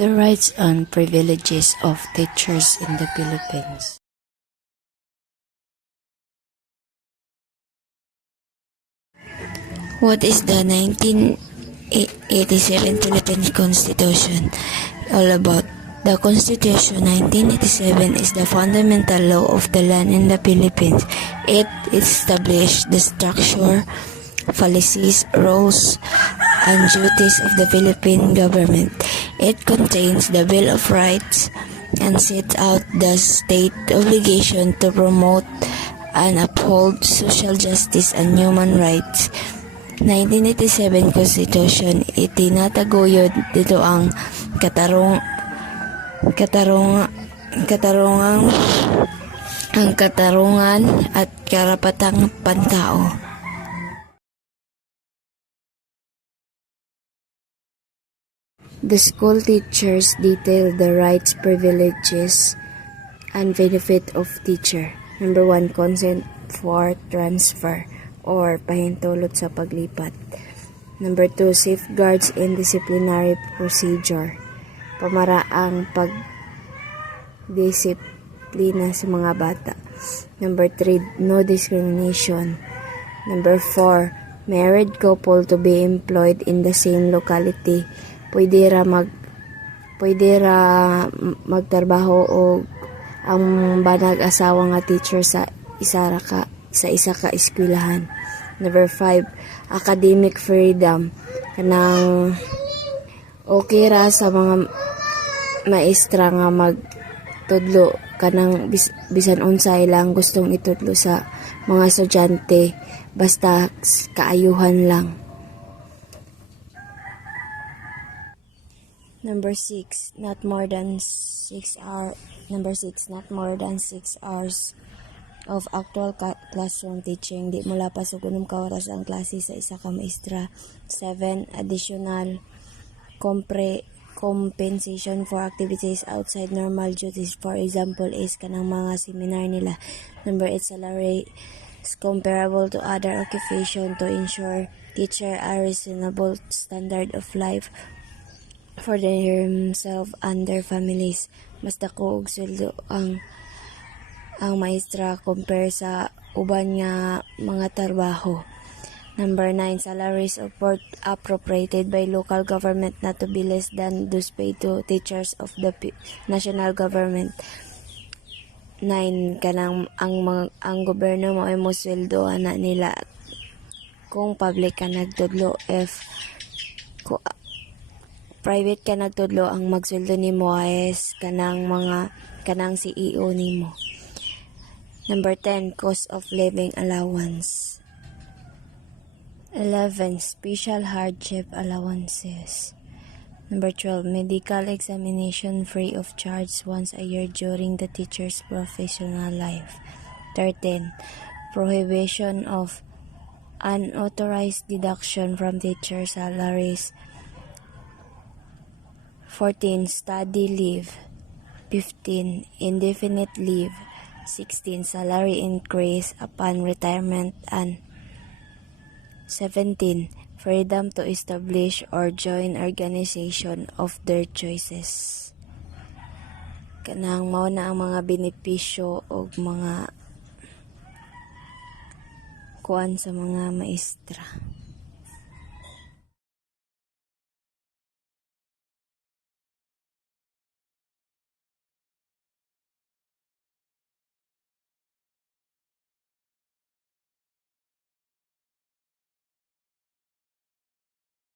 The rights and privileges of teachers in the Philippines. What is the 1987 Philippine Constitution all about? The Constitution 1987 is the fundamental law of the land in the Philippines. It established the structure, policies, roles, and duties of the Philippine government. It contains the Bill of Rights and sets out the state obligation to promote and uphold social justice and human rights. 1987 Constitution, itinataguyod dito ang katarungan at karapatang pantao. The school teachers detail the rights, privileges, and benefit of teacher. Number 1, consent for transfer or pahintulot sa paglipat. Number 2, safeguards in disciplinary procedure. Pamaraang pagdisiplina sa mga bata. Number 3, no discrimination. Number 4, married couple to be employed in the same locality. Pwede ra magtrabaho o ang banag asawa nga teacher sa isa ka eskwelahan. Number 5, academic freedom. Kanang okay ra sa mga maestra nga magtudlo kanang bisan unsay lang gustong itudlo sa mga estudyante basta kaayuhan lang. Number 6, not more than 6 hours of actual classroom teaching. Di mula pa sa gunong ka oras ang klase sa isa ka maestra. 7, additional compensation for activities outside normal duties. For example, is kanang mga seminar nila. Number 8, salary is comparable to other occupation to ensure teacher a reasonable standard of life for themselves and their families. Mas dako og sweldo ang maestra compare sa uban nga mga trabaho. Number 9, salaries appropriated by local government not to be less than those paid to teachers of the national government. 9, kanang ang gobyerno mo ay mosweldo ana nila kung public ka nagtudlo. If private ka nagtudlo, ang magsweldo nimo is kanang CEO nimo. Number 10, cost of living allowance. 11, special hardship allowances. Number 12, medical examination free of charge once a year during the teacher's professional life. 13, prohibition of unauthorized deduction from teacher salaries. 14, study leave. 15, indefinite leave. 16, salary increase upon retirement. And 17, freedom to establish or join organization of their choices. Kanang mao na ang mga benepisyo o mga kuan sa mga maestra.